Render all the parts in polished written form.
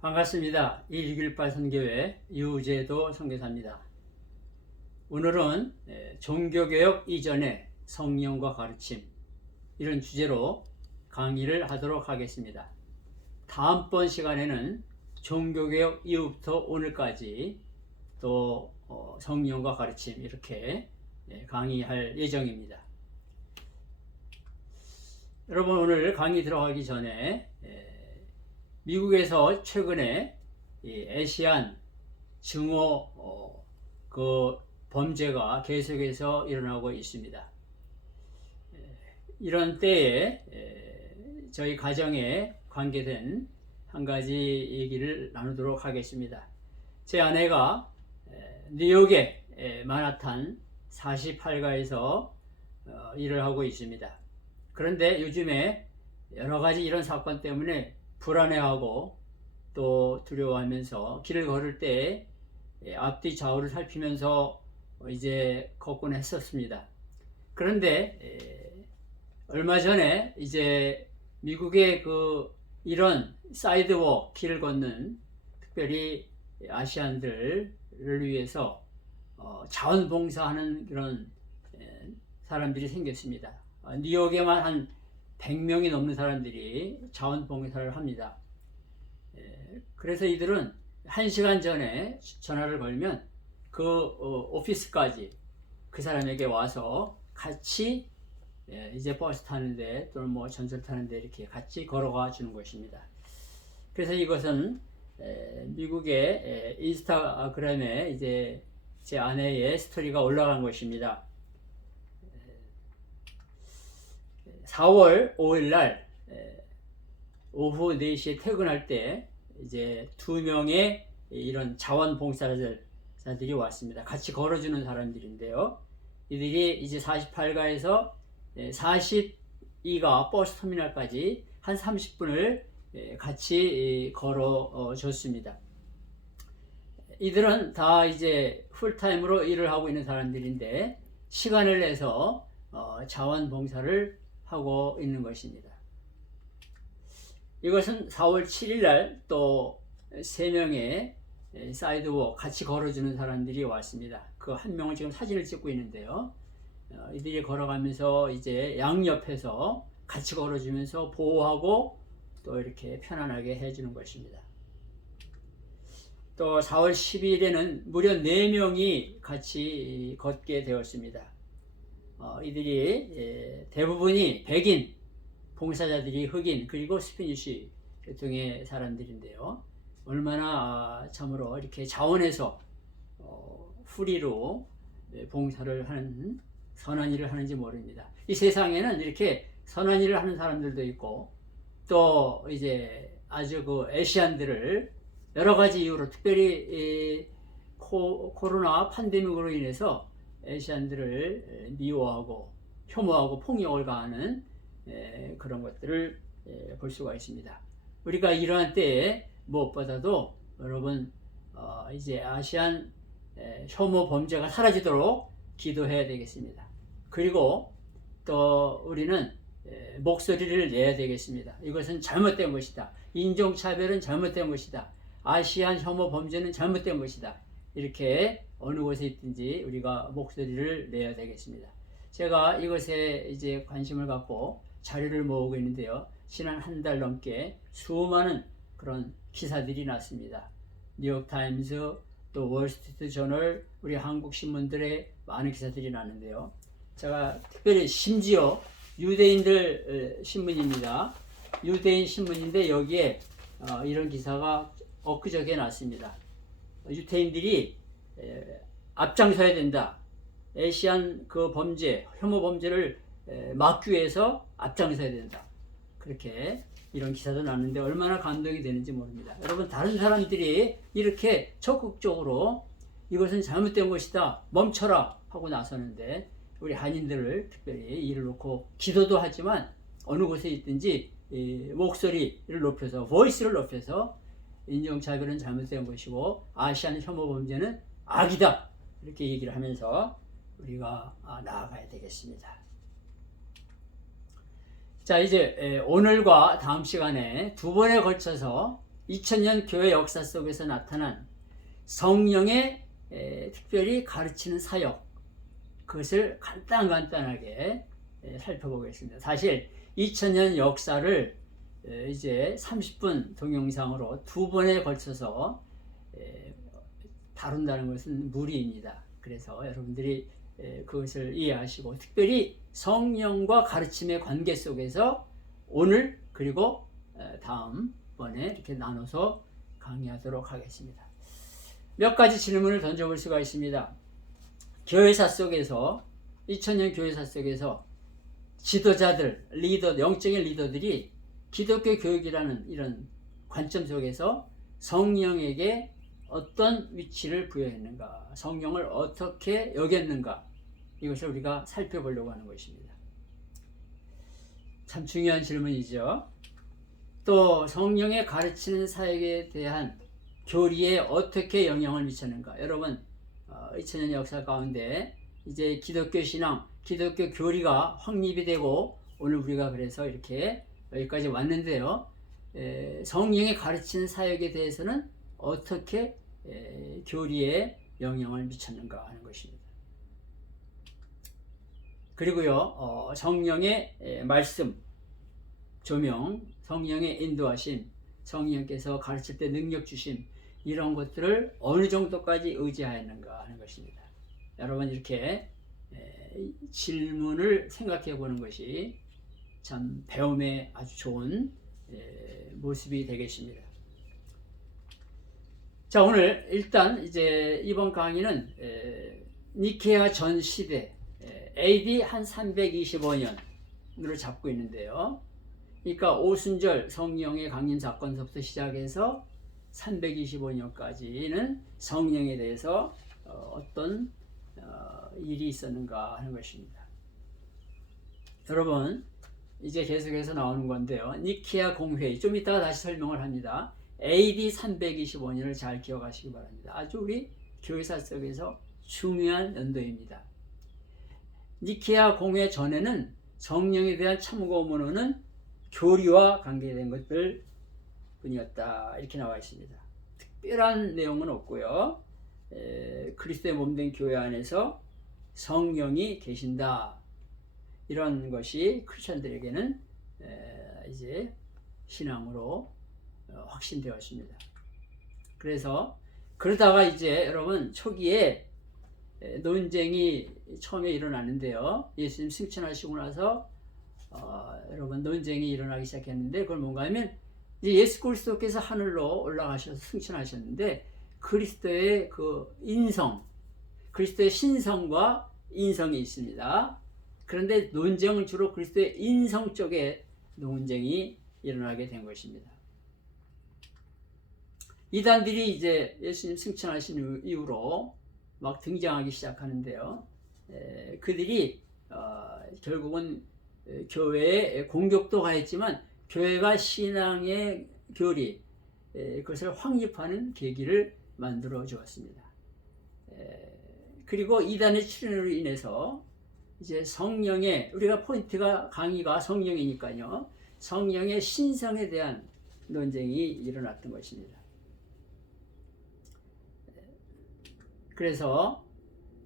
반갑습니다. 168 선교회 유재도 선교사입니다. 오늘은 종교개혁 이전의 성령과 가르침, 이런 주제로 강의를 하도록 하겠습니다. 다음번 시간에는 종교개혁 이후부터 오늘까지 또 성령과 가르침, 이렇게 강의할 예정입니다. 여러분, 오늘 강의 들어가기 전에 미국에서 최근에 아시안 증오 범죄가 계속해서 일어나고 있습니다. 이런 때에 저희 가정에 관계된 한 가지 얘기를 나누도록 하겠습니다. 제 아내가 뉴욕의 만하탄 48가에서 일을 하고 있습니다. 그런데 요즘에 여러 가지 이런 사건 때문에 불안해하고 또 두려워하면서 길을 걸을 때 앞뒤 좌우를 살피면서 이제 걷곤 했었습니다. 그런데 얼마 전에 이제 미국의 이런 사이드워크, 길을 걷는 특별히 아시안들을 위해서 자원봉사하는 그런 사람들이 생겼습니다. 뉴욕에만 한 100명이 넘는 사람들이 자원봉사를 합니다. 그래서 이들은 1시간 전에 전화를 걸면 오피스까지 그 사람에게 와서 같이 이제 버스 타는데 또는 뭐 전철 타는데 이렇게 같이 걸어가 주는 것입니다. 그래서 이것은 미국의 인스타그램에 이제 제 아내의 스토리가 올라간 것입니다. 4월 5일 날 오후 4시에 퇴근할 때 이제 2명의 이런 자원봉사자들이 왔습니다. 같이 걸어주는 사람들인데요. 이들이 이제 48가에서 42가 버스 터미널까지 한 30분을 같이 걸어줬습니다. 이들은 다 이제 풀타임으로 일을 하고 있는 사람들인데 시간을 내서 자원봉사를 하고 있는 것입니다. 이것은 4월 7일 날 또 3명의 사이드워크 같이 걸어주는 사람들이 왔습니다. 그 한 명을 지금 사진을 찍고 있는데요. 이들이 걸어가면서 이제 양옆에서 같이 걸어주면서 보호하고 또 이렇게 편안하게 해주는 것입니다. 또 4월 12일에는 무려 4명이 같이 걷게 되었습니다. 이들이 대부분이 백인 봉사자들이 흑인 그리고 스페니쉬 계통의 사람들인데요. 얼마나 참으로 이렇게 자원해서 프리로 봉사를 하는 선한 일을 하는지 모릅니다. 이 세상에는 이렇게 선한 일을 하는 사람들도 있고 또 이제 아주 아시안들을 여러 가지 이유로 특별히 코로나 팬데믹으로 인해서 아시안들을 미워하고 혐오하고 폭력을 가하는 그런 것들을 볼 수가 있습니다. 우리가 이러한 때에 무엇보다도 여러분 이제 아시안 혐오 범죄가 사라지도록 기도해야 되겠습니다. 그리고 또 우리는 목소리를 내야 되겠습니다. 이것은 잘못된 것이다. 인종차별은 잘못된 것이다. 아시안 혐오 범죄는 잘못된 것이다. 이렇게 어느 곳에 있든지 우리가 목소리를 내야 되겠습니다. 제가 이것에 이제 관심을 갖고 자료를 모으고 있는데요. 지난 한 달 넘게 수많은 그런 기사들이 났습니다. 뉴욕타임즈, 또 월스트리트 저널, 우리 한국 신문들의 많은 기사들이 났는데요. 제가 특별히 심지어 유대인들 신문입니다. 유대인 신문인데 여기에 이런 기사가 엊그저께 났습니다. 유대인들이 앞장서야 된다. 아시안 범죄, 혐오 범죄를 막기 위해서 앞장서야 된다. 그렇게 이런 기사도 났는데 얼마나 감동이 되는지 모릅니다. 여러분, 다른 사람들이 이렇게 적극적으로 이것은 잘못된 것이다, 멈춰라 하고 나서는데 우리 한인들을 특별히 이를 놓고 기도도 하지만 어느 곳에 있든지 목소리를 높여서, 보이스를 높여서 인종차별은 잘못된 것이고 아시안 혐오 범죄는 악이다, 이렇게 얘기를 하면서 우리가 나아가야 되겠습니다. 자, 이제 오늘과 다음 시간에 두 번에 걸쳐서 2000년 교회 역사 속에서 나타난 성령의 특별히 가르치는 사역, 그것을 간단하게 살펴보겠습니다. 사실 2000년 역사를 이제 30분 동영상으로 두 번에 걸쳐서 다룬다는 것은 무리입니다. 그래서 여러분들이 그것을 이해하시고 특별히 성령과 가르침의 관계 속에서 오늘 그리고 다음번에 이렇게 나눠서 강의하도록 하겠습니다. 몇 가지 질문을 던져볼 수가 있습니다. 교회사 속에서 2000년 교회사 속에서 지도자들, 영적인 리더들이 기독교 교육이라는 이런 관점 속에서 성령에게 어떤 위치를 부여했는가, 성령을 어떻게 여겼는가, 이것을 우리가 살펴보려고 하는 것입니다. 참 중요한 질문이죠. 또 성령의 가르치는 사역에 대한 교리에 어떻게 영향을 미쳤는가. 여러분 2000년 역사 가운데 이제 기독교 신앙, 기독교 교리가 확립이 되고 오늘 우리가 그래서 이렇게 여기까지 왔는데요. 성령의 가르치는 사역에 대해서는 어떻게 교리에 영향을 미쳤는가 하는 것입니다. 그리고요, 성령의 말씀, 조명, 성령의 인도하심, 성령께서 가르칠 때 능력 주심, 이런 것들을 어느 정도까지 의지하였는가 하는 것입니다. 여러분 이렇게 질문을 생각해 보는 것이 참 배움에 아주 좋은 모습이 되겠습니다. 자, 오늘 일단 이제 이번 강의는 니케아 전 시대 AD 한 325년으로 잡고 있는데요. 그러니까 오순절 성령의 강림 사건서부터 시작해서 325년까지는 성령에 대해서 어떤 일이 있었는가 하는 것입니다. 여러분 이제 계속해서 나오는 건데요. 니케아 공회의, 좀 이따가 다시 설명을 합니다. AD 325년을 잘 기억하시기 바랍니다. 아주 우리 교회사 속에서 중요한 연도입니다. 니케아 공회 전에는 성령에 대한 참고문헌은 교리와 관계된 것들 뿐이었다, 이렇게 나와 있습니다. 특별한 내용은 없고요. 그리스도의 몸된 교회 안에서 성령이 계신다, 이런 것이 크리스천들에게는 이제 신앙으로 확신되었습니다. 그래서 그러다가 이제 여러분 초기에 논쟁이 처음에 일어났는데요. 예수님 승천하시고 나서 여러분 논쟁이 일어나기 시작했는데, 그걸 뭔가 하면 이제 예수 그리스도께서 하늘로 올라가셔서 승천하셨는데 그리스도의 그 인성, 그리스도의 신성과 인성이 있습니다. 그런데 논쟁은 주로 그리스도의 인성 쪽에 논쟁이 일어나게 된 것입니다. 이단들이 이제 예수님 승천하신 이후로 막 등장하기 시작하는데요. 그들이 결국은 교회에 공격도 가했지만 교회가 신앙의 교리, 그것을 확립하는 계기를 만들어 주었습니다. 그리고 이단의 출현으로 인해서 이제 성령의, 우리가 포인트가 강의가 성령이니까요, 성령의 신성에 대한 논쟁이 일어났던 것입니다. 그래서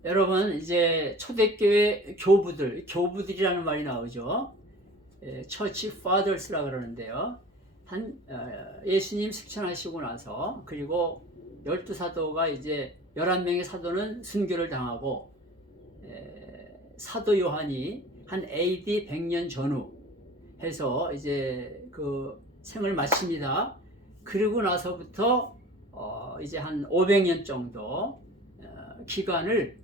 여러분 이제 초대교회 교부들이라는 말이 나오죠. 처치 파더스라 그러는데요. 예수님 승천하시고 나서, 그리고 12사도가 이제 11명의 사도는 순교를 당하고, 사도 요한이 한 AD 100년 전후 해서 이제 그 생을 마칩니다. 그리고 나서부터 이제 한 500년 정도 기간을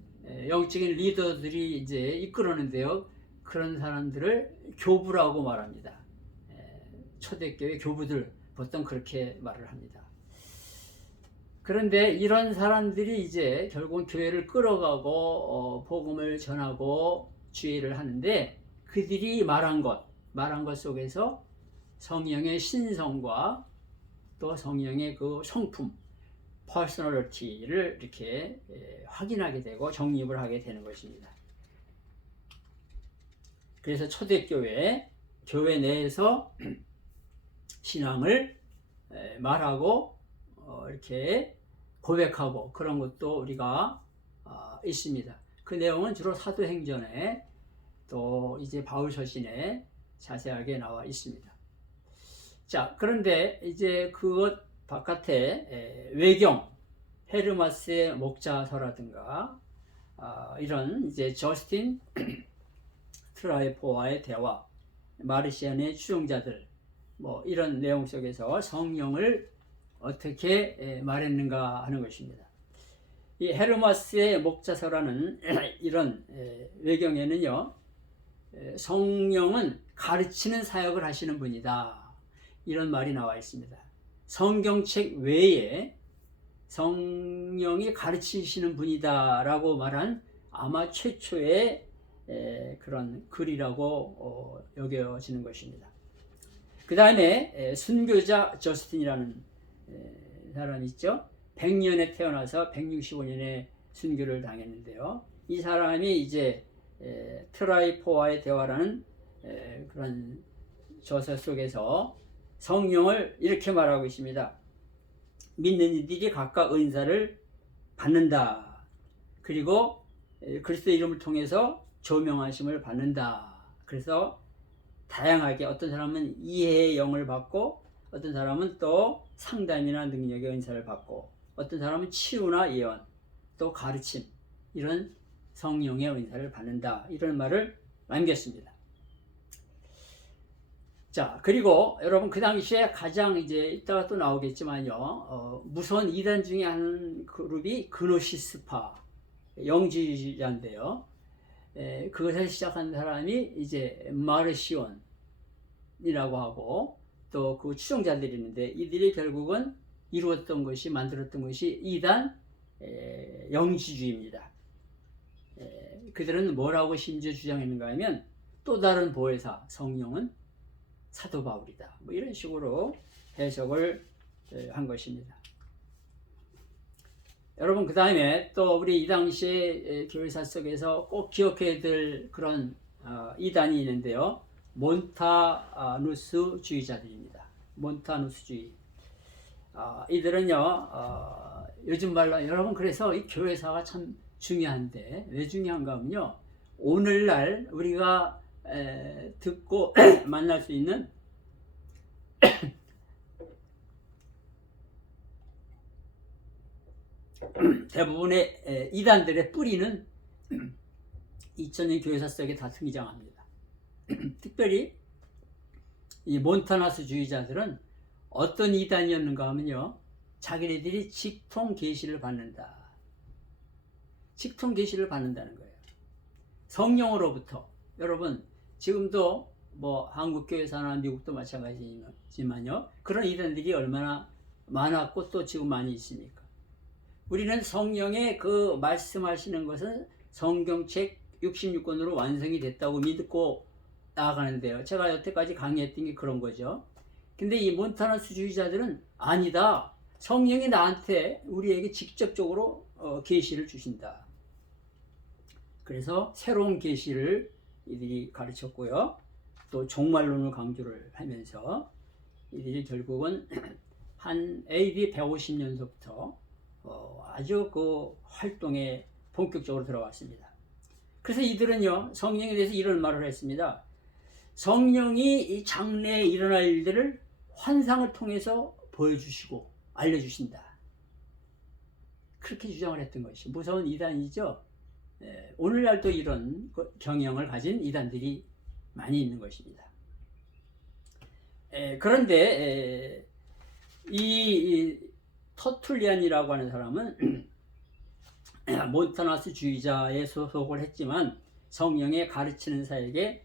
영적인 리더들이 이제 이끌었는데요. 그런 사람들을 교부라고 말합니다. 초대교회 교부들 보통 그렇게 말을 합니다. 그런데 이런 사람들이 이제 결국은 교회를 끌어가고 복음을 전하고 주의를 하는데, 그들이 말한 것 속에서 성령의 신성과 또 성령의 그 성품, 퍼스널리티를 이렇게 확인하게 되고 정립을 하게 되는 것입니다. 그래서 초대교회, 교회 내에서 신앙을 말하고 이렇게 고백하고 그런 것도 우리가 있습니다. 그 내용은 주로 사도행전에 또 이제 바울 서신에 자세하게 나와 있습니다. 자, 그런데 이제 그것 바깥에 외경, 헤르마스의 목자서라든가 이런 이제 저스틴 트라이포와의 대화, 마르시안의 추종자들 뭐 이런 내용 속에서 성령을 어떻게 말했는가 하는 것입니다. 이 헤르마스의 목자서라는 이런 외경에는요, 성령은 가르치는 사역을 하시는 분이다, 이런 말이 나와 있습니다. 성경책 외에 성령이 가르치시는 분이다 라고 말한 아마 최초의 그런 글이라고 여겨지는 것입니다. 그 다음에 순교자 저스틴이라는 사람이 있죠. 100년에 태어나서 165년에 순교를 당했는데요. 이 사람이 이제 트라이포와의 대화라는 그런 저서 속에서 성령을 이렇게 말하고 있습니다. 믿는 이들이 각각 은사를 받는다. 그리고 그리스도 이름을 통해서 조명하심을 받는다. 그래서 다양하게 어떤 사람은 이해의 영을 받고 어떤 사람은 또 상담이나 능력의 은사를 받고 어떤 사람은 치유나 예언 또 가르침 이런 성령의 은사를 받는다, 이런 말을 남겼습니다. 자, 그리고 여러분 그 당시에 가장 이제 이따가 또 나오겠지만요, 무서운 이단 중에 한 그룹이 그노시스파 영지주의자인데요. 그것을 시작한 사람이 이제 마르시온이라고 하고 또 그 추종자들이 있는데 이들이 결국은 이루었던 것이 만들었던 것이 이단 영지주의입니다. 그들은 뭐라고 심지어 주장했는가 하면 또 다른 보혜사 성령은 사도 바울이다, 뭐 이런 식으로 해석을 한 것입니다. 여러분 그 다음에 또 우리 이 당시에 교회사 속에서 꼭 기억해야 될 그런 이단이 있는데요, 몬타누스주의자들입니다. 몬타누스주의. 이들은요 요즘 말로 여러분, 그래서 이 교회사가 참 중요한데 왜 중요한가 하면요, 오늘날 우리가 듣고 만날 수 있는 대부분의 이단들의 뿌리는 2000년 교회사 속에 다 등장합니다. 특별히 이 몬타나스주의자들은 어떤 이단이었는가 하면요, 자기네들이 직통 계시를 받는다. 직통 계시를 받는다는 거예요. 성령으로부터. 여러분 지금도 뭐 한국 교회사나 미국도 마찬가지지만요, 그런 이단들이 얼마나 많았고 또 지금 많이 있습니까? 우리는 성령의 그 말씀하시는 것은 성경책 66권으로 완성이 됐다고 믿고 나아가는데요, 제가 여태까지 강의했던 게 그런 거죠. 근데 이 몬타나스주의자들은 아니다, 성령이 나한테 우리에게 직접적으로 계시를 주신다. 그래서 새로운 계시를 이들이 가르쳤고요, 또 종말론을 강조를 하면서 이들이 결국은 한 AD 150년서부터 아주 그 활동에 본격적으로 들어갔습니다. 그래서 이들은요, 성령에 대해서 이런 말을 했습니다. 성령이 이 장래에 일어날 일들을 환상을 통해서 보여주시고 알려주신다. 그렇게 주장을 했던 것이 무서운 이단이죠. 오늘날도 이런 경영을 가진 이단들이 많이 있는 것입니다. 그런데 이 터툴리안이라고 하는 사람은 몬타나스주의자에 소속을 했지만 성령의 가르치는 사역에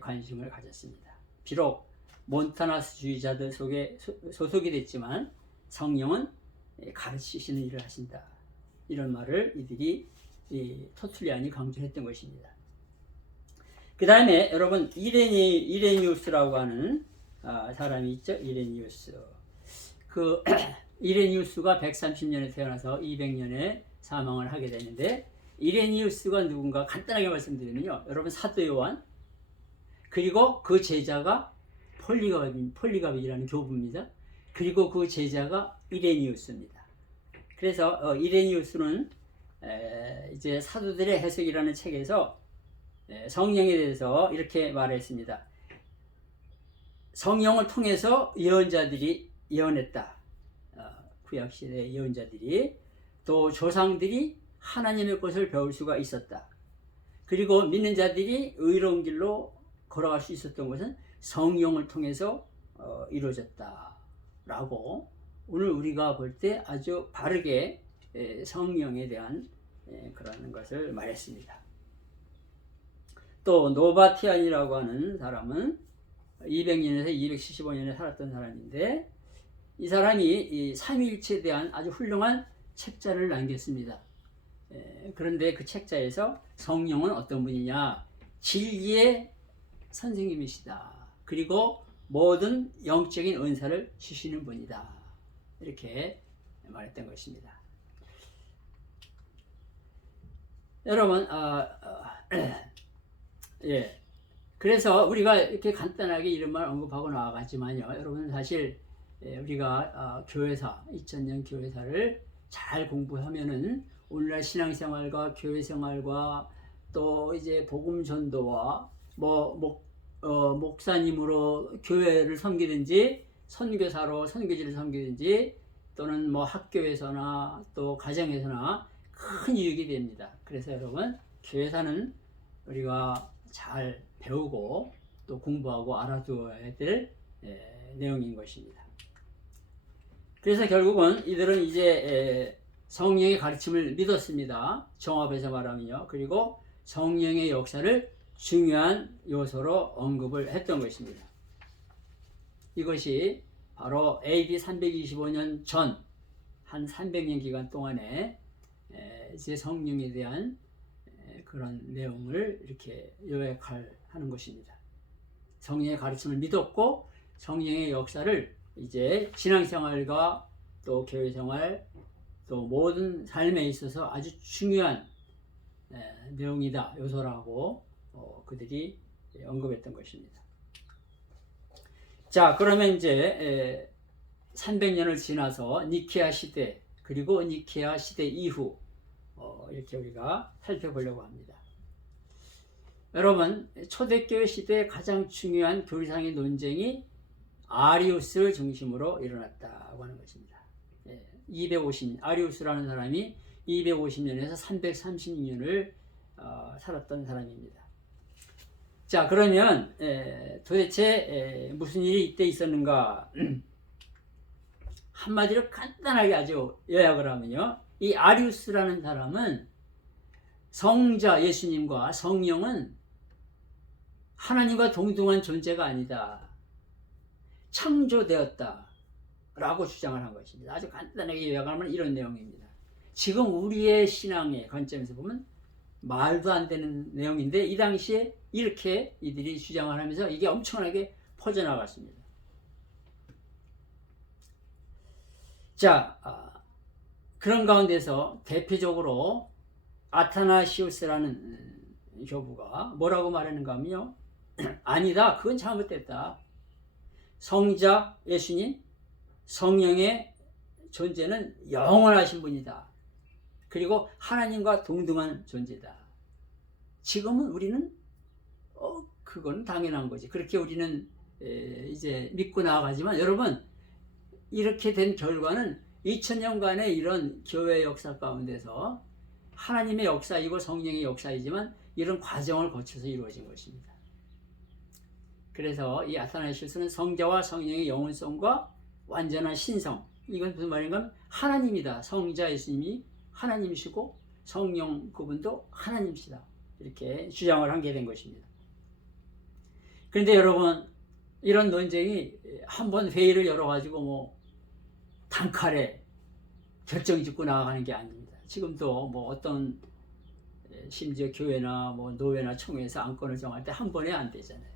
관심을 가졌습니다. 비록 몬타나스주의자들 속에 소속이 됐지만 성령은 가르치시는 일을 하신다, 이런 말을 이들이 터툴리안이 강조했던 것입니다. 그 다음에 여러분 이레니우스라고 하는 사람이 있죠. 이레니우스. 그 이레니우스가 130년에 태어나서 200년에 사망을 하게 되는데, 이레니우스가 누군가 간단하게 말씀드리면요, 여러분 사도 요한 그리고 그 제자가 폴리가비라는 교부입니다. 그리고 그 제자가 이레니우스입니다. 그래서 이레니우스는 이제 사도들의 해석이라는 책에서 성령에 대해서 이렇게 말했습니다. 성령을 통해서 예언자들이 예언했다. 구약시대 예언자들이, 또 조상들이 하나님의 것을 배울 수가 있었다. 그리고 믿는 자들이 의로운 길로 걸어갈 수 있었던 것은 성령을 통해서 이루어졌다 라고 오늘 우리가 볼 때 아주 바르게 성령에 대한 그런 것을 말했습니다. 또 노바티안이라고 하는 사람은 200년에서 275년에 살았던 사람인데, 이 사람이 이 삼위일체에 대한 아주 훌륭한 책자를 남겼습니다. 그런데 그 책자에서 성령은 어떤 분이냐, 진리의 선생님이시다. 그리고 모든 영적인 은사를 주시는 분이다. 이렇게 말했던 것입니다. 여러분, 예. 그래서 우리가 이렇게 간단하게 이름만 언급하고 나아갔지만요, 여러분 사실 우리가 교회사, 2000년 교회사를 잘 공부하면은 오늘날 신앙생활과 교회생활과 또 이제 복음 전도와 목사님으로 교회를 섬기든지 선교사로 선교지를 섬기든지 또는 학교에서나 또 가정에서나 큰 이익이 됩니다. 그래서 여러분, 교회사는 우리가 잘 배우고 또 공부하고 알아두어야 될 내용인 것입니다. 그래서 결국은 이들은 이제 성령의 가르침을 믿었습니다. 정합해서 말하면요. 그리고 성령의 역사를 중요한 요소로 언급을 했던 것입니다. 이것이 바로 AD 325년 전 한 300년 기간 동안에 이제 성령에 대한 그런 내용을 이렇게 요약하는 것입니다. 성령의 가르침을 믿었고 성령의 역사를 이제 신앙생활과 또 교회생활 또 모든 삶에 있어서 아주 중요한 내용이다, 요소라고 그들이 언급했던 것입니다. 자, 그러면 이제 300년을 지나서 니케아 시대, 그리고 니케아 시대 이후 이렇게 우리가 살펴보려고 합니다. 여러분, 초대교회 시대의 가장 중요한 교리상의 논쟁이 아리우스를 중심으로 일어났다고 하는 것입니다. 250, 아리우스라는 사람이 250년에서 336년을 살았던 사람입니다. 자, 그러면 도대체 무슨 일이 이때 있었는가? 한마디로 간단하게 아주 요약을 하면요, 이 아리우스라는 사람은 성자 예수님과 성령은 하나님과 동등한 존재가 아니다, 창조되었다 라고 주장을 한 것입니다. 아주 간단하게 요약하면 이런 내용입니다. 지금 우리의 신앙의 관점에서 보면 말도 안 되는 내용인데, 이 당시에 이렇게 이들이 주장을 하면서 이게 엄청나게 퍼져나갔습니다. 자, 그런 가운데서 대표적으로 아타나시우스라는 교부가 뭐라고 말하는가 하면요, 아니다, 그건 잘못됐다. 성자 예수님, 성령의 존재는 영원하신 분이다. 그리고 하나님과 동등한 존재다. 지금은 우리는 그건 당연한 거지. 그렇게 우리는 이제 믿고 나아가지만, 여러분, 이렇게 된 결과는 2000년간의 이런 교회 역사 가운데서 하나님의 역사이고 성령의 역사이지만 이런 과정을 거쳐서 이루어진 것입니다. 그래서 이 아타나시우스는 성자와 성령의 영원성과 완전한 신성, 이건 무슨 말인가? 하나님이다. 성자 예수님이 하나님이시고 성령 그분도 하나님이시다, 이렇게 주장을 하게 된 것입니다. 그런데 여러분, 이런 논쟁이 한번 회의를 열어가지고 단칼에 결정짓고 나아가는 게 아닙니다. 지금도 어떤 심지어 교회나 노회나 총회에서 안건을 정할 때 한 번에 안 되잖아요.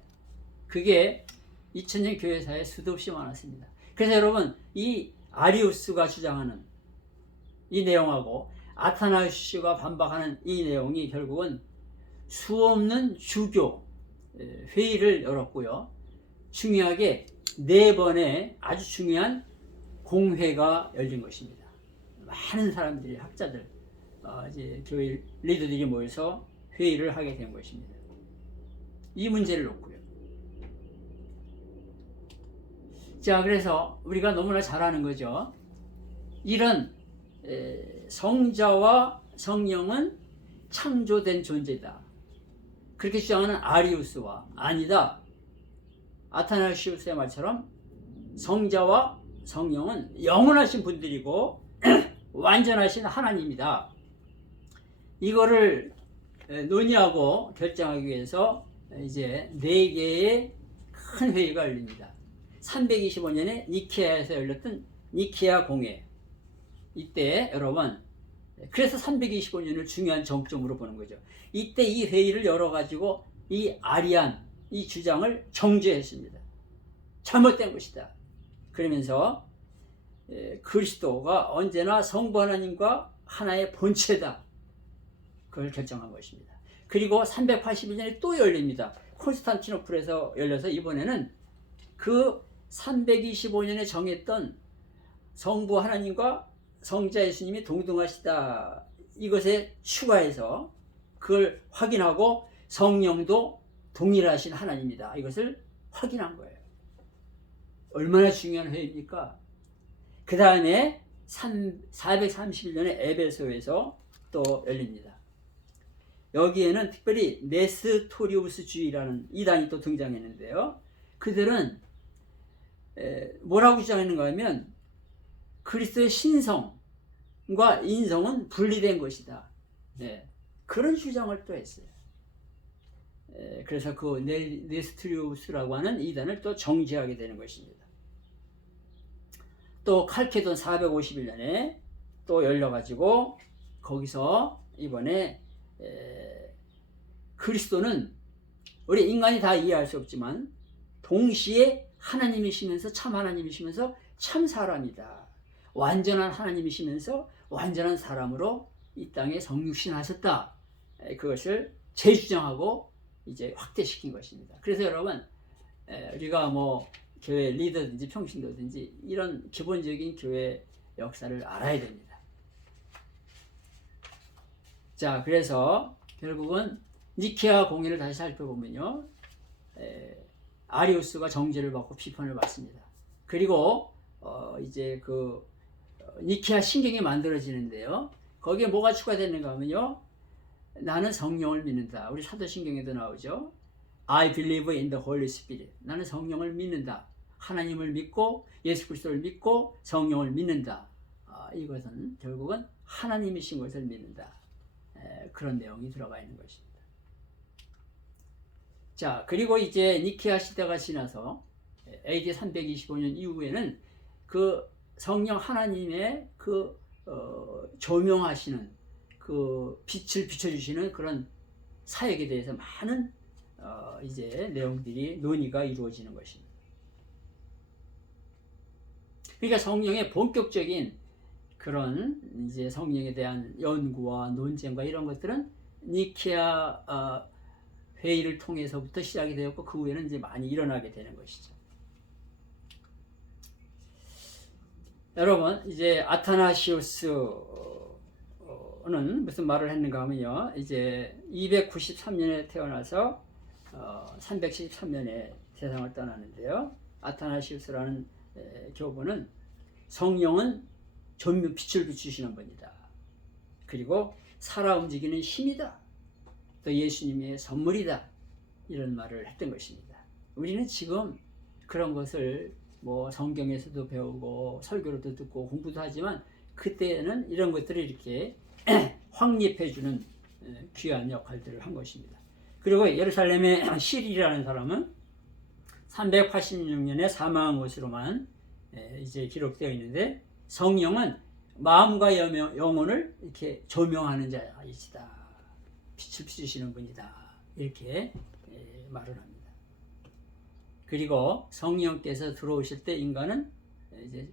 그게 2000년 교회사에 수도 없이 많았습니다. 그래서 여러분, 이 아리우스가 주장하는 이 내용하고 아타나시우스가 반박하는 이 내용이 결국은 수없는 주교 회의를 열었고요, 중요하게 4번의 아주 중요한 공회가 열린 것입니다. 많은 사람들이 학자들 이제 교회 리더들이 모여서 회의를 하게 된 것입니다. 이 문제를 놓고요. 자, 그래서 우리가 너무나 잘 아는 거죠. 이런 성자와 성령은 창조된 존재다. 그렇게 주장하는 아리우스와 아니다. 아타나시우스의 말처럼 성자와 성령은 영원하신 분들이고 완전하신 하나님이다. 이거를 논의하고 결정하기 위해서 이제 4개의 큰 회의가 열립니다. 325년에 니케아에서 열렸던 니케아 공회. 이때 여러분, 그래서 325년을 중요한 정점으로 보는 거죠. 이때 이 회의를 열어가지고 이 아리안, 이 주장을 정죄했습니다. 잘못된 것이다. 그러면서 그리스도가 언제나 성부 하나님과 하나의 본체다. 그걸 결정한 것입니다. 그리고 381년에 또 열립니다. 콘스탄티노플에서 열려서 이번에는 그 325년에 정했던 성부 하나님과 성자 예수님이 동등하시다. 이것에 추가해서 그걸 확인하고 성령도 동일하신 하나님이다. 이것을 확인한 거예요. 얼마나 중요한 회의입니까? 그 다음에 431년에 에베소에서 또 열립니다. 여기에는 특별히 네스토리우스주의라는 이단이 또 등장했는데요. 그들은 뭐라고 주장했는가 하면 그리스도의 신성과 인성은 분리된 것이다. 네, 그런 주장을 또 했어요. 그래서 그 네스토리우스라고 하는 이단을 또 정죄하게 되는 것입니다. 또 칼케돈 451년에 또 열려가지고 거기서 이번에 그리스도는 우리 인간이 다 이해할 수 없지만 동시에 하나님이시면서 참 하나님이시면서 참 사람이다. 완전한 하나님이시면서 완전한 사람으로 이 땅에 성육신하셨다. 그것을 재주장하고 이제 확대시킨 것입니다. 그래서 여러분, 우리가 뭐 교회 리더든지 평신도든지 이런 기본적인 교회 역사를 알아야 됩니다. 자, 그래서 결국은 니케아 공회를 다시 살펴보면요, 아리우스가 정죄를 받고 비판을 받습니다. 그리고 이제 그 니케아 신경이 만들어지는데요. 거기에 뭐가 추가되는가 하면요, 나는 성령을 믿는다. 우리 사도신경에도 나오죠. I believe in the Holy Spirit. 나는 성령을 믿는다. 하나님을 믿고 예수 그리스도를 믿고 성령을 믿는다. 이것은 결국은 하나님이신 것을 믿는다. 그런 내용이 들어가 있는 것입니다. 자, 그리고 이제 니케아 시대가 지나서 AD 325년 이후에는 그 성령 하나님의 그 조명하시는 그 빛을 비춰주시는 그런 사역에 대해서 많은 이제 내용들이 논의가 이루어지는 것입니다. 그러니까 성령의 본격적인 그런 이제 성령에 대한 연구와 논쟁과 이런 것들은 니케아 회의를 통해서부터 시작이 되었고 그 후에는 이제 많이 일어나게 되는 것이죠. 여러분, 이제 아타나시우스는 무슨 말을 했는가 하면요, 이제 293년에 태어나서 313년에 세상을 떠나는데요. 아타나시우스라는 교부는 성령은 전면 빛을 비추시는 분이다. 그리고 살아 움직이는 힘이다. 또 예수님의 선물이다. 이런 말을 했던 것입니다. 우리는 지금 그런 것을 뭐 성경에서도 배우고 설교로도 듣고 공부도 하지만 그때는 이런 것들을 이렇게 확립해주는 귀한 역할들을 한 것입니다. 그리고 예루살렘의 시리라는 사람은 386년에 사망한 것으로만 이제 기록되어 있는데 성령은 마음과 영혼을 이렇게 조명하는 자이시다. 빛을 비추시는 분이다. 이렇게 말을 합니다. 그리고 성령께서 들어오실 때 인간은 이제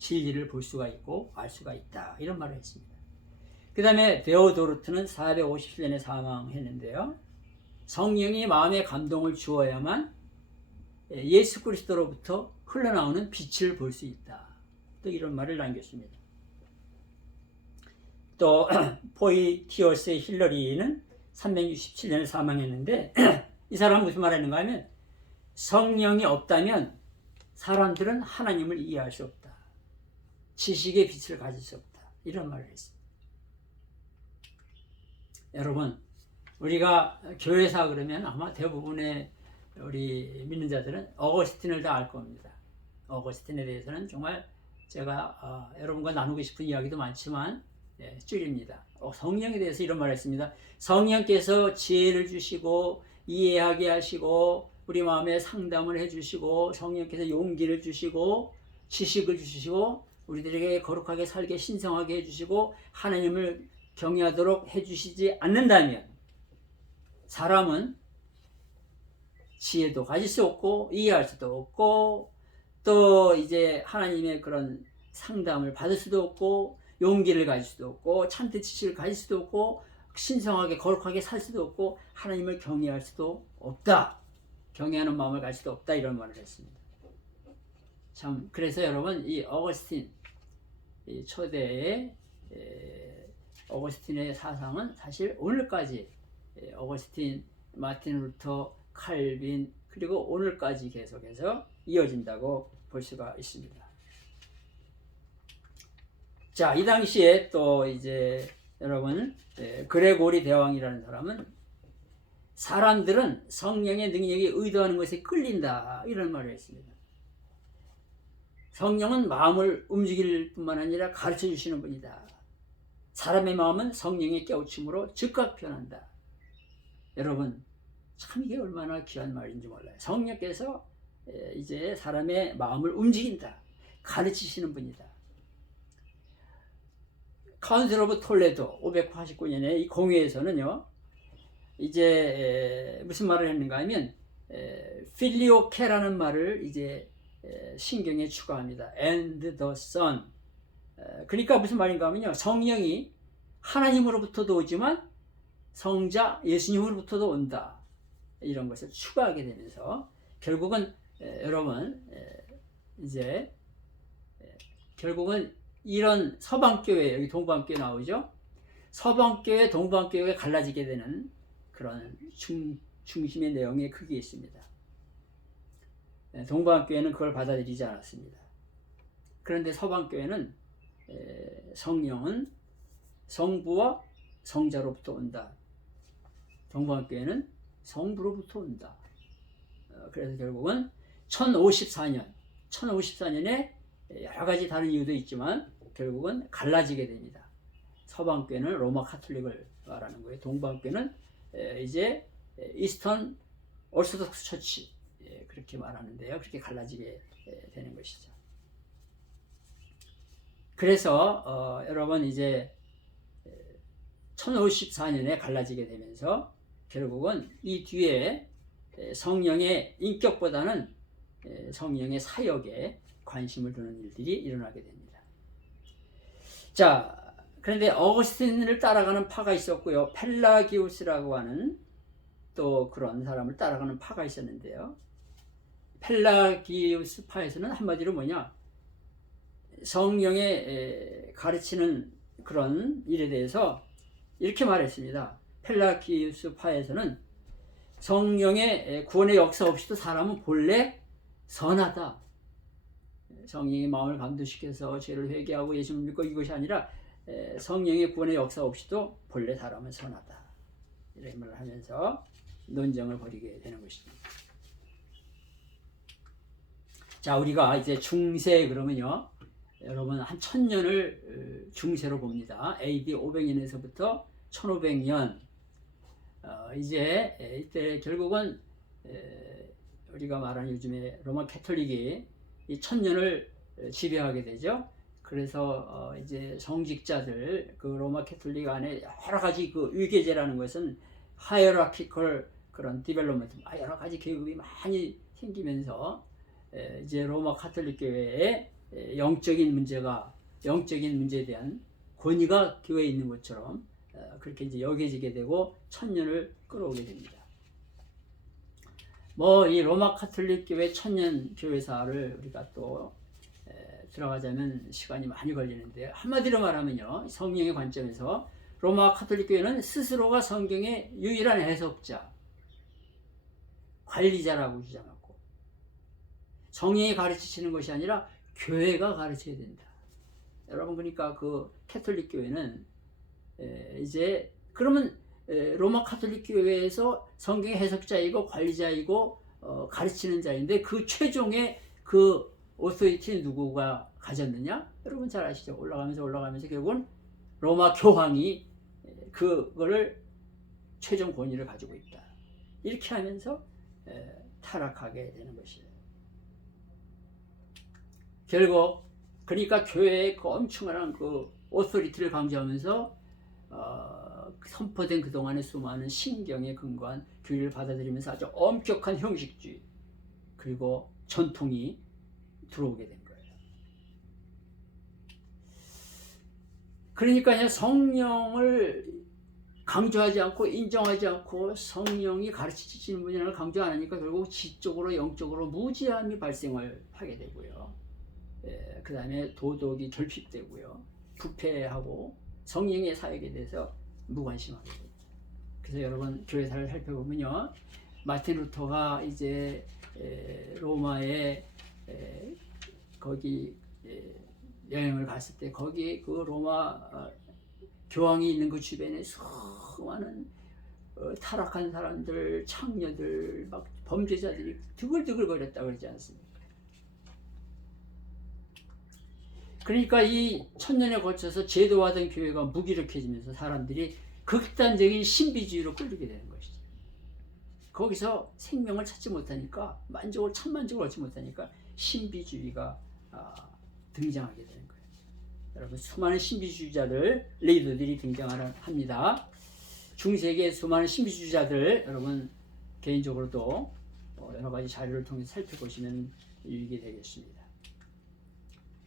진리를 볼 수가 있고 알 수가 있다. 이런 말을 했습니다. 그 다음에 데오도르트는 457년에 사망했는데요. 성령이 마음에 감동을 주어야만 예수 그리스도로부터 흘러나오는 빛을 볼 수 있다. 또 이런 말을 남겼습니다. 또 포이티어스 힐러리는 367년에 사망했는데 이 사람은 무슨 말하는가 하면 성령이 없다면 사람들은 하나님을 이해할 수 없다. 지식의 빛을 가질 수 없다. 이런 말을 했습니다. 여러분, 우리가 교회사 그러면 아마 대부분의 우리 믿는 자들은 어거스틴을 다 알 겁니다. 어거스틴에 대해서는 정말 제가 여러분과 나누고 싶은 이야기도 많지만 줄입니다. 성령에 대해서 이런 말을 했습니다. 성령께서 지혜를 주시고 이해하게 하시고 우리 마음에 상담을 해주시고 성령께서 용기를 주시고 지식을 주시고 우리들에게 거룩하게 살게 신성하게 해주시고 하나님을 경외하도록 해주시지 않는다면 사람은 지혜도 가질 수 없고 이해할 수도 없고 또 이제 하나님의 그런 상담을 받을 수도 없고 용기를 가질 수도 없고 참된 지식을 가질 수도 없고 신성하게 거룩하게 살 수도 없고 하나님을 경외할 수도 없다. 경외하는 마음을 가질 수도 없다. 이런 말을 했습니다. 참 그래서 여러분 이 어거스틴 이 초대의 어거스틴의 사상은 사실 오늘까지 어거스틴, 마틴 루터, 칼빈 그리고 오늘까지 계속해서 이어진다고 볼 수가 있습니다. 자, 이 당시에 또 이제 여러분 그레고리 대왕이라는 사람은 사람들은 성령의 능력이 의도하는 것에 끌린다 이런 말을 했습니다. 성령은 마음을 움직일 뿐만 아니라 가르쳐 주시는 분이다. 사람의 마음은 성령의 깨우침으로 즉각 변한다. 여러분 참 이게 얼마나 귀한 말인지 몰라요. 성령께서 이제 사람의 마음을 움직인다. 가르치시는 분이다. 카운슬 오브 톨레도 589년에 이 공회에서는요. 이제 무슨 말을 했는가 하면 필리오케라는 말을 이제 신경에 추가합니다. And the Son. 그러니까 무슨 말인가 하면요. 성령이 하나님으로부터도 오지만 성자 예수님으로부터도 온다. 이런 것을 추가하게 되면서 결국은 여러분 이제 결국은 이런 서방교회 여기 동방교회 나오죠. 서방교회 동방교회가 갈라지게 되는 그런 중심의 내용이 크게 있습니다. 동방교회는 그걸 받아들이지 않았습니다. 그런데 서방교회는 성령은 성부와 성자로부터 온다. 동방교회는 성부로부터 온다. 그래서 결국은 1054년에 여러 가지 다른 이유도 있지만 결국은 갈라지게 됩니다. 서방교회는 로마 카톨릭을 말하는 거예요. 동방교회는 이제 이스턴 오르소독스 처치 그렇게 말하는데요. 그렇게 갈라지게 되는 것이죠. 그래서 여러분 이제 1054년에 갈라지게 되면서 결국은 이 뒤에 성령의 인격보다는 성령의 사역에 관심을 두는 일들이 일어나게 됩니다. 자, 그런데 어거스틴을 따라가는 파가 있었고요. 펠라기우스라고 하는 또 그런 사람을 따라가는 파가 있었는데요. 펠라기우스 파에서는 한마디로 뭐냐? 성령의 가르치는 그런 일에 대해서 이렇게 말했습니다. 펠라기우스 파에서는 성령의 구원의 역사 없이도 사람은 본래 선하다. 성령의 마음을 감동시켜서 죄를 회개하고 예수를 믿고 이것이 아니라 성령의 구원의 역사 없이도 본래 사람은 선하다. 이런 말을 하면서 논쟁을 벌이게 되는 것입니다. 자, 우리가 이제 중세 그러면요. 여러분 한 1000년을 중세로 봅니다. AD 500년에서부터 1500년 이제 이때 결국은 우리가 말하는 요즘에 로마 캐톨릭이 이 1000년을 지배하게 되죠. 그래서 이제 성직자들 그 로마 캐톨릭 안에 여러 가지 그 위계제라는 것은 하이어라키컬 그런 디벨롭먼트 여러 가지 계급이 많이 생기면서 이제 로마 카톨릭 교회에 영적인 문제에 대한 권위가 교회에 있는 것처럼 그렇게 이제 여겨지게 되고 1000년을 끌어오게 됩니다. 뭐 이 로마 카톨릭 교회 1000년 교회사를 우리가 또 들어가자면 시간이 많이 걸리는데 한마디로 말하면요. 성령의 관점에서 로마 가톨릭 교회는 스스로가 성경의 유일한 해석자, 관리자라고 주장하고 성령이 가르치시는 것이 아니라 교회가 가르쳐야 된다. 여러분 그러니까 그 가톨릭 교회는 이제 그러면 로마 가톨릭 교회에서 성경의 해석자이고 관리자이고 가르치는 자인데 그 최종의 그 오토리티는 누구가 가졌느냐? 여러분 잘 아시죠? 올라가면서 결국은 로마 교황이 그거를 최종 권위를 가지고 있다. 이렇게 하면서 타락하게 되는 것이에요. 결국 그러니까 교회의 그 엄청난 그 오토리티를 강조하면서 선포된 그동안의 수많은 신경에 근거한 교리를 받아들이면서 아주 엄격한 형식주의 그리고 전통이 들어오게 된 거예요. 그러니까 성령을 강조하지 않고 인정하지 않고 성령이 가르치시는 분이라는 걸 강조 안 하니까 결국 지적으로 영적으로 무지함이 발생을 하게 되고요. 그 다음에 도덕이 결핍되고요. 부패하고 성령의 사역에 대해서 무관심하게 됩니다. 그래서 여러분 교회사를 살펴보면요. 마틴 루터가 이제 로마에 거기 여행을 갔을 때 거기 그 로마 교황이 있는 그 주변에 수많은 타락한 사람들, 창녀들, 막 범죄자들이 드글드글 거렸다고 그러지 않습니까? 그러니까 이 천년에 걸쳐서 제도화된 교회가 무기력해지면서 사람들이 극단적인 신비주의로 끌리게 되는 것이죠. 거기서 생명을 찾지 못하니까 참만족을 얻지 못하니까 신비주의가 등장하게 되는 거예요. 여러분 수많은 신비주의자들 리더들이 등장합니다. 중세기의 수많은 신비주의자들 여러분 개인적으로도 여러 가지 자료를 통해 살펴보시면 유익이 되겠습니다.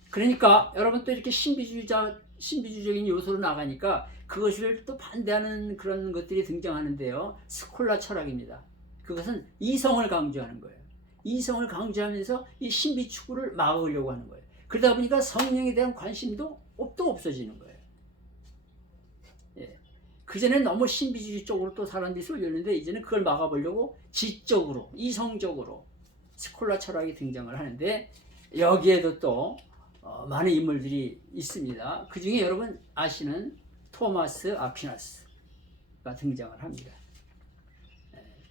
그러니까 여러분 또 이렇게 신비주의적인 요소로 나가니까 그것을 또 반대하는 그런 것들이 등장하는데요. 스콜라 철학입니다. 그것은 이성을 강조하는 거예요. 이성을 강조하면서 이 신비 추구를 막으려고 하는 거예요. 그러다 보니까 성령에 대한 관심도 또 없어지는 거예요. 예. 그전에는 너무 신비주의 쪽으로 또 사람들이 쏠렸는데 이제는 그걸 막아보려고 지적으로, 이성적으로 스콜라 철학이 등장을 하는데 여기에도 또 많은 인물들이 있습니다. 그 중에 여러분 아시는 토마스 아퀴나스가 등장을 합니다.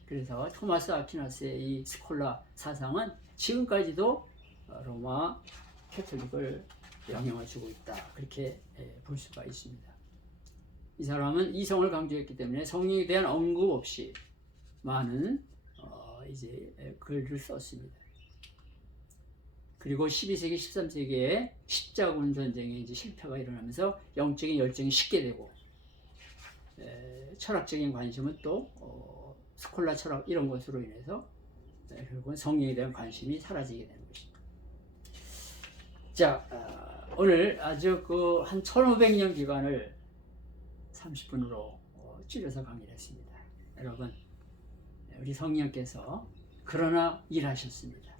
그래서 토마스 아퀴나스의 이 스콜라 사상은 지금까지도 로마 가톨릭을 영향을 주고 있다. 그렇게 볼 수가 있습니다. 이 사람은 이성을 강조했기 때문에 성령에 대한 언급 없이 많은 이제 글을 썼습니다. 그리고 12세기, 13세기에 십자군 전쟁에 이제 실패가 일어나면서 영적인 열정이 식게 되고 철학적인 관심은 또 스콜라 철학 이런 것으로 인해서 결국은 성령에 대한 관심이 사라지게 되는 것입니다. 자, 오늘 아주 그 한 1500년 기간을 30분으로 줄여서 강의를 했습니다. 여러분, 우리 성령께서 그러나 일하셨습니다.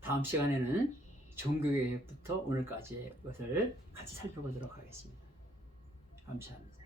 다음 시간에는 종교개혁부터 오늘까지의 것을 같이 살펴보도록 하겠습니다. 감사합니다.